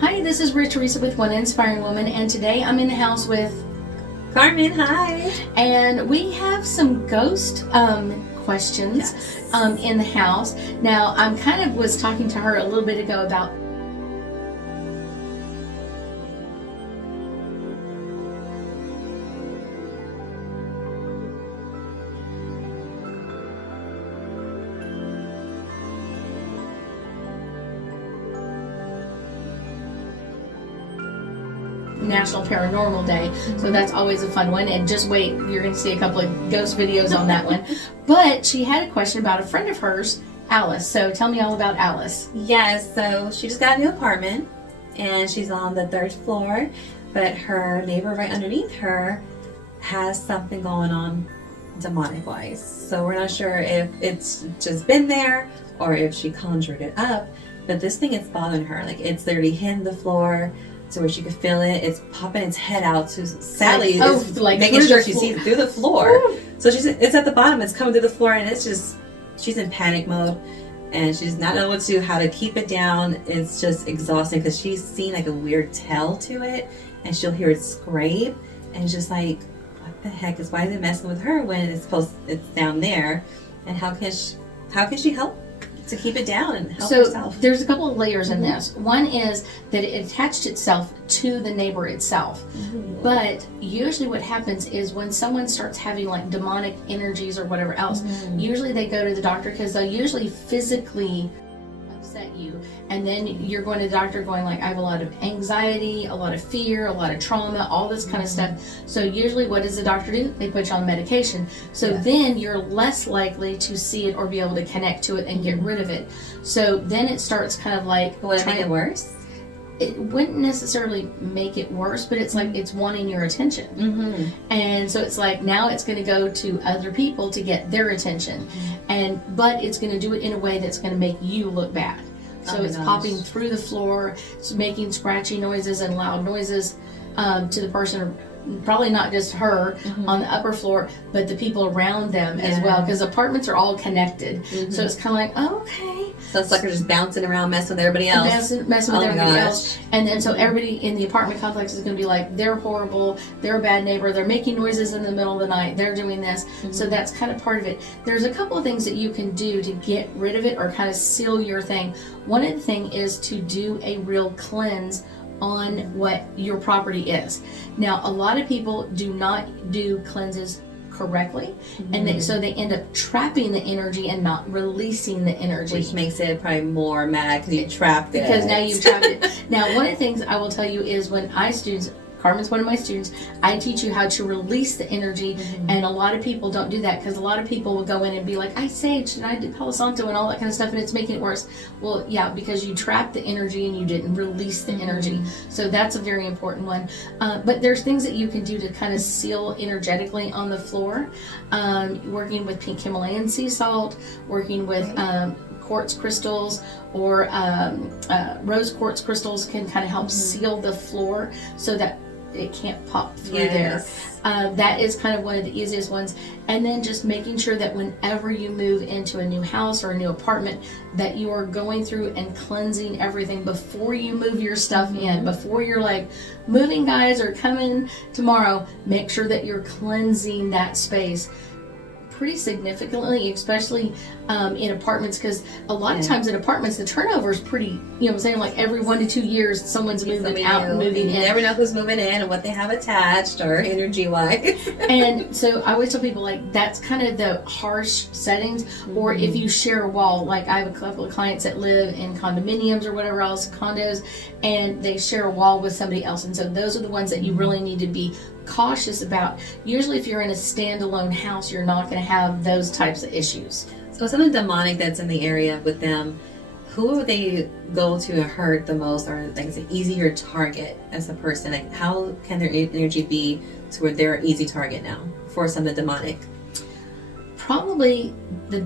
Hi, this is Ruth Theresa with One Inspiring Woman, and today I'm in the house with Carmen. Hi. and we have some ghost questions Yes. in the house. Now, I'm was talking to her a little bit ago about National Paranormal Day, so that's always a fun one. And just wait, you're going to see a couple of ghost videos on that one. But she had a question about a friend of hers, Alice. So tell me all about Alice. Yes, so she just got a new apartment and she's on the 3rd floor, but her neighbor right underneath her has something going on demonic wise. So we're not sure if it's just been there or if she conjured it up, but this thing is bothering her. Like, it's literally hitting the floor to where she could feel it. It's popping its head out to Sally making sure she sees it through the floor. Ooh. So it's at the bottom, it's coming through the floor, and she's in panic mode and she's not knowing how to keep it down. It's just exhausting because she's seen like a weird tell to it, and she'll hear it scrape and just like, what the heck why is it messing with her when it's down there? And how can she help to keep it down and help herself? There's a couple of layers in this. One is that it attached itself to the neighbor itself. Mm-hmm. But usually what happens is when someone starts having like demonic energies or whatever else, usually they go to the doctor because they'll usually physically upset you, and then you're going to the doctor going like, I have a lot of anxiety, a lot of fear, a lot of trauma, all this kind of stuff. So usually what does the doctor do? They put you on medication. So then you're less likely to see it or be able to connect to it and get rid of it. So then it starts kind of like, would it make it worse? It wouldn't necessarily make it worse, but it's like it's wanting your attention. Mm-hmm. And so it's like now it's going to go to other people to get their attention. But it's going to do it in a way that's going to make you look bad. So it's popping through the floor, it's making scratchy noises and loud noises to the person, probably not just her on the upper floor, but the people around them as well, because apartments are all connected. So it's kind of like, oh, okay. So it's like they're just bouncing around, messing with everybody else. Messing with everybody else. And then so everybody in the apartment complex is going to be like, they're horrible, they're a bad neighbor, they're making noises in the middle of the night, they're doing this. So that's kind of part of it. There's a couple of things that you can do to get rid of it or kind of seal your thing. One of the things is to do a real cleanse on what your property is. Now, a lot of people do not do cleanses correctly, and so they end up trapping the energy and not releasing the energy, which makes it probably more mad because you trapped it. Because now you've trapped it. Now, one of the things I will tell you is when Carmen's one of my students, I teach you how to release the energy, and a lot of people don't do that because a lot of people will go in and be like, I saged and I did Palo Santo and all that kind of stuff, and it's making it worse. Well, yeah, because you trapped the energy and you didn't release the energy. So that's a very important one. But there's things that you can do to kind of seal energetically on the floor. Working with pink Himalayan sea salt, working with quartz crystals or rose quartz crystals can kind of help seal the floor so that it can't pop through there. That is kind of one of the easiest ones. And then just making sure that whenever you move into a new house or a new apartment, that you are going through and cleansing everything before you move your stuff in. Before you're like, moving guys are coming tomorrow, make sure that you're cleansing that space pretty significantly, especially in apartments, because a lot of times in apartments the turnover is pretty, you know what I'm saying, like every 1 to 2 years someone's moving out and moving in. You never know who's moving in and what they have attached or energy wise. And so I always tell people, like, that's kind of the harsh settings. Or if you share a wall, like I have a couple of clients that live in condominiums or whatever else, condos, and they share a wall with somebody else, and so those are the ones that you really need to be cautious about. Usually if you're in a standalone house, you're not going to have those types of issues. So something demonic that's in the area with them, who would they go to hurt the most, or like it's an easier target as a person? Like, how can their energy be to where they're an easy target now for something demonic? Probably the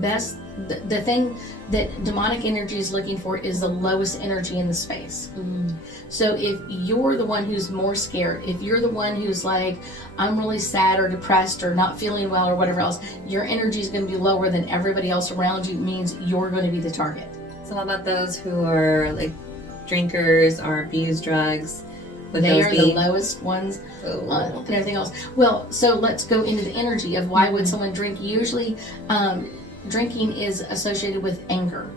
thing that demonic energy is looking for is the lowest energy in the space. So if you're the one who's more scared, if you're the one who's like, I'm really sad or depressed or not feeling well or whatever else, your energy is going to be lower than everybody else around you, means you're going to be the target. So how about those who are like drinkers or abuse drugs, would They those are be the lowest ones and everything else. Well, so let's go into the energy of why would someone drink. Usually drinking is associated with anger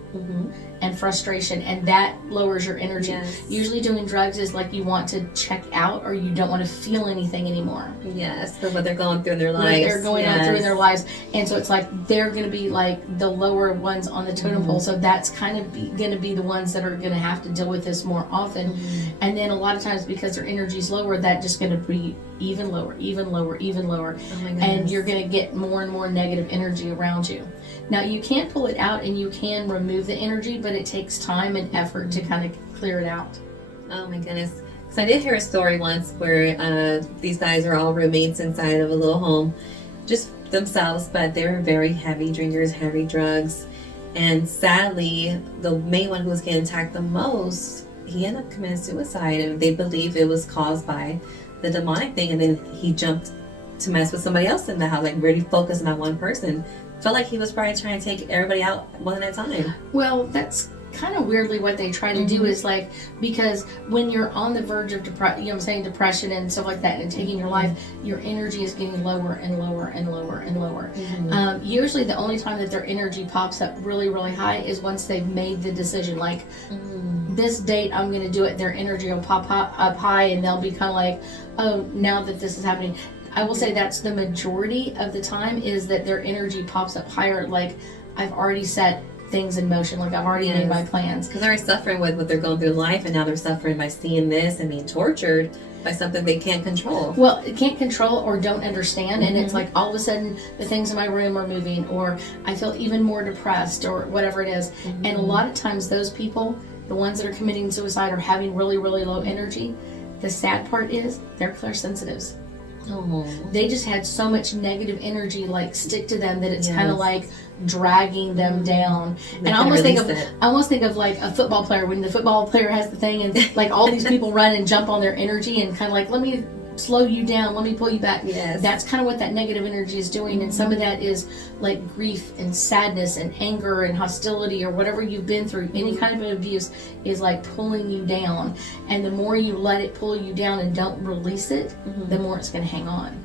and frustration, and that lowers your energy. Yes. Usually doing drugs is like you want to check out, or you don't want to feel anything anymore. Yes, for what they're going through in their What lives. they're going on through in their lives, and so it's like they're going to be like the lower ones on the totem pole. So that's kind of going to be the ones that are going to have to deal with this more often. And then a lot of times, because their energy is lower, that just going to be even lower, even lower, even lower. Oh my goodness. And you're going to get more and more negative energy around you. Now, you can pull it out and you can remove the energy, but it takes time and effort to kind of clear it out. Oh my goodness. So I did hear a story once where these guys are all roommates inside of a little home, just themselves, but they were very heavy drinkers, heavy drugs. And sadly, the main one who was getting attacked the most, he ended up committing suicide, and they believe it was caused by the demonic thing. And then he jumped to mess with somebody else in the house, like really focusing on one person. Felt like he was probably trying to take everybody out one at a time. Well, that's kind of weirdly what they try to do, is like, because when you're on the verge of depression and stuff like that, and taking your life, your energy is getting lower and lower and lower and lower. Usually the only time that their energy pops up really, really high is once they've made the decision, like this date I'm going to do it. Their energy will pop up high, and they'll be kind of like, oh, now that this is happening. I will say that's the majority of the time, is that their energy pops up higher. Like, I've already set things in motion. Like, I've already made my plans. Because they're suffering with what they're going through in life, and now they're suffering by seeing this and being tortured by something they can't control. Well, it can't control or don't understand, and it's like all of a sudden the things in my room are moving, or I feel even more depressed, or whatever it is. And a lot of times those people, the ones that are committing suicide or having really, really low energy, the sad part is they're clairsensitives. They just had so much negative energy like stick to them that it's kind of like dragging them down. And I almost think of like a football player, when the football player has the thing and like all these people run and jump on their energy and kind of like, let me slow you down, let me pull you back. That's kind of what that negative energy is doing. And some of that is like grief and sadness and anger and hostility, or whatever you've been through. Any kind of abuse is like pulling you down, and the more you let it pull you down and don't release it, the more it's going to hang on.